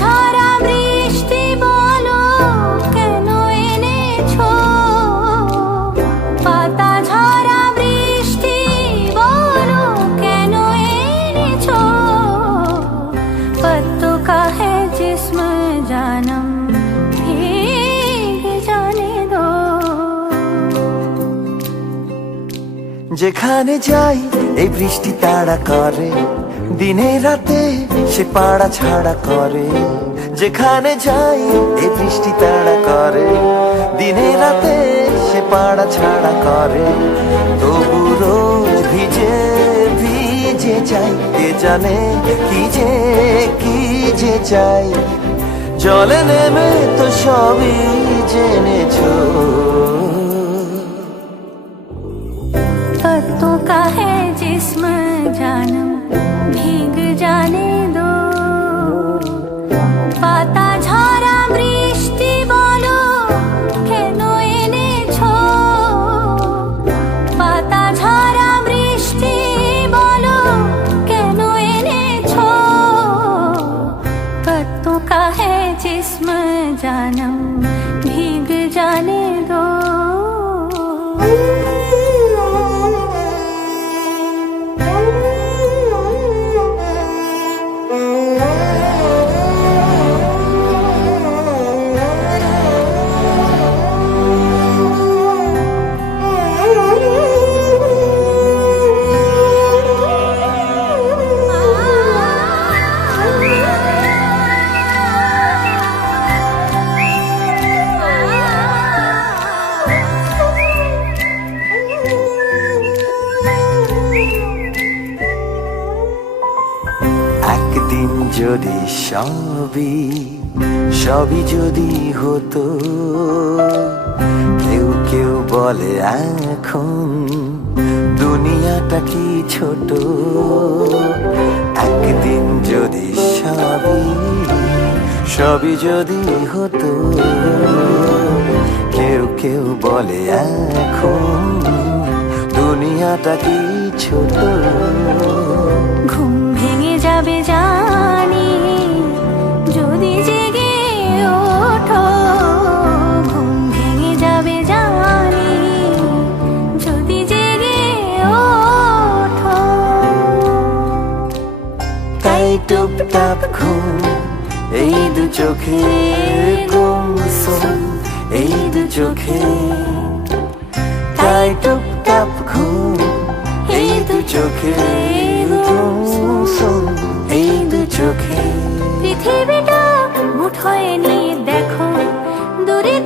ঝরা বৃষ্টি বলো কেন এনেছো, পাতা ঝরা বৃষ্টি বলো কেন এনেছো, पत्तों का है जिस्म जानम भीग जाने दो। যেখানে যাই এই বৃষ্টি তাড়া করে, দিনে রাতে সে পাড়া ছাড়া করে। যেখানে যাই এই বৃষ্টি তাড়া করে, দিনে রাতে সে পাড়া ছাড়া করে। তবু রোজ ভিজে ভিজে যাই, কে জানে কি যে চাই। জলে নেমে তো সবই জেনেছো, पत्तों का है जिस्म जानम भीग जाने दो। পাতা ঝরা বৃষ্টি বলো কেন এনেছো, পাতা ঝরা বৃষ্টি বলো কেন এনেছো, पत्तों का है जिस्म जानम भीग जाने दो। একদিন যদি সবই যদি হতো, কেউ কেউ বলে এখন দুনিয়াটা কি ছোট। একদিন যদি সবই যদি হতো, কেউ কেউ বলে এখন দুনিয়াটা কি ছোট। ঘুম ভেঙে যাবে জানি যদি জেগে ওঠো, ঘুম ভেঙে যাবে জানি যদি জেগে ওঠো। তাই টুপটাপ ঘুম এই দু চোখে গুমসুম, এই দু চোখে। তাই টুপটাপ ঘুম এই দু চোখে গুমসুম, এই দু চোখে। পৃথিবীটা মুঠোয় নিয়ে দেখো, দূরে